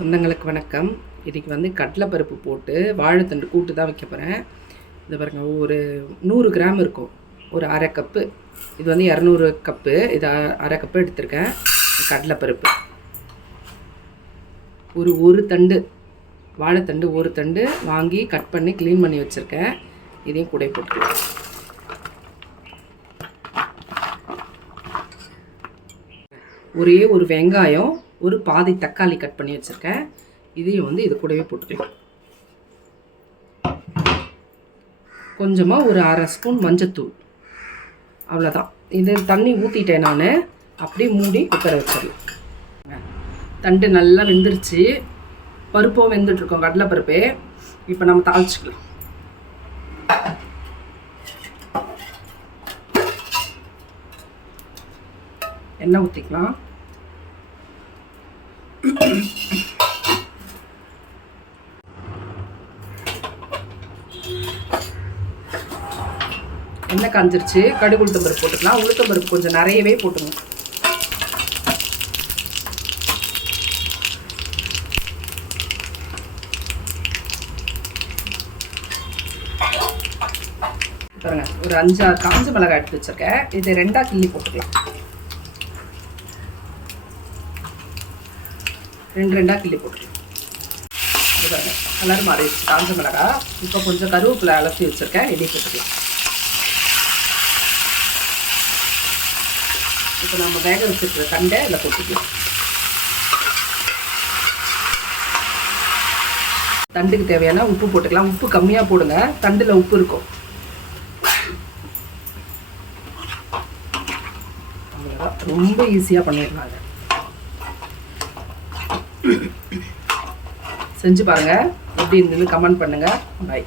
சொந்தங்களுக்கு வணக்கம். இன்றைக்கி வந்து கடலைப்பருப்பு போட்டு வாழைத்தண்டு கூட்டு தான் வைக்க போகிறேன் இது பாருங்கள் ஒரு நூறு கிராம் இருக்கும். ஒரு அரை கப்பு. இது வந்து இரநூறு கப்பு. இது அ- அரை கப்பு எடுத்திருக்கேன். கடலைப்பருப்பு. ஒரு ஒரு தண்டு. வாழைத்தண்டு ஒரு தண்டு வாங்கி கட் பண்ணி க்ளீன் பண்ணி வச்சுருக்கேன். இதையும் கூட போட்டுக்கலாம். ஒரே ஒரு வெங்காயம். ஒரு பாதி தக்காளி கட் பண்ணி வச்சுருக்கேன். இதையும் வந்து இது கூடவே போட்டுக்கலாம். கொஞ்சமாக ஒரு அரை ஸ்பூன் மஞ்சத்தூள். அவ்வளோதான் இது தண்ணி ஊற்றிட்டேன் நான். அப்படியே மூடி குக்கரை வச்சிடலாம். தண்டு நல்லா வெந்துருச்சு. பருப்பும் வெந்துட்டுருக்கோம் கடலைப்பருப்பு. இப்போ நம்ம தாளிச்சிக்கலாம். எண்ணெய் ஊற்றிக்கலாம் எண்ணெய் காஞ்சிருச்சு. கடுகு உளுத்தம் பருப்பு போட்டுக்கலாம். உளுத்தம் பருப்பு கொஞ்சம் நிறையவே போட்டுக்கணும். பாருங்க ஒரு அஞ்சு ஆறு காஞ்ச மிளகாய் எடுத்து வச்சுருக்கேன். இதை ரெண்டா கிள்ளி போட்டுக்கலாம். ரெண்டு ரெண்டாக கிள்ளி போட்டுக்கலாம் கலர் மாறிடுச்சு. காஞ்ச மிளகாய் இப்போ கொஞ்சம் கருவேப்பிலை அலசி வச்சிருக்கேன். இடி போட்டுக்கலாம். இப்போ நம்ம வேக வச்சுருக்கிற தண்டை இதில் போட்டுக்கலாம். தண்டுக்கு தேவையான உப்பு போட்டுக்கலாம். உப்பு கம்மியாக போடுங்க. தண்டில் உப்பு இருக்கும். ரொம்ப ஈஸியாக பண்ணிடலாங்க செஞ்சு பாருங்கள் எப்படி இருந்தது கமெண்ட் பண்ணுங்கள் பாய்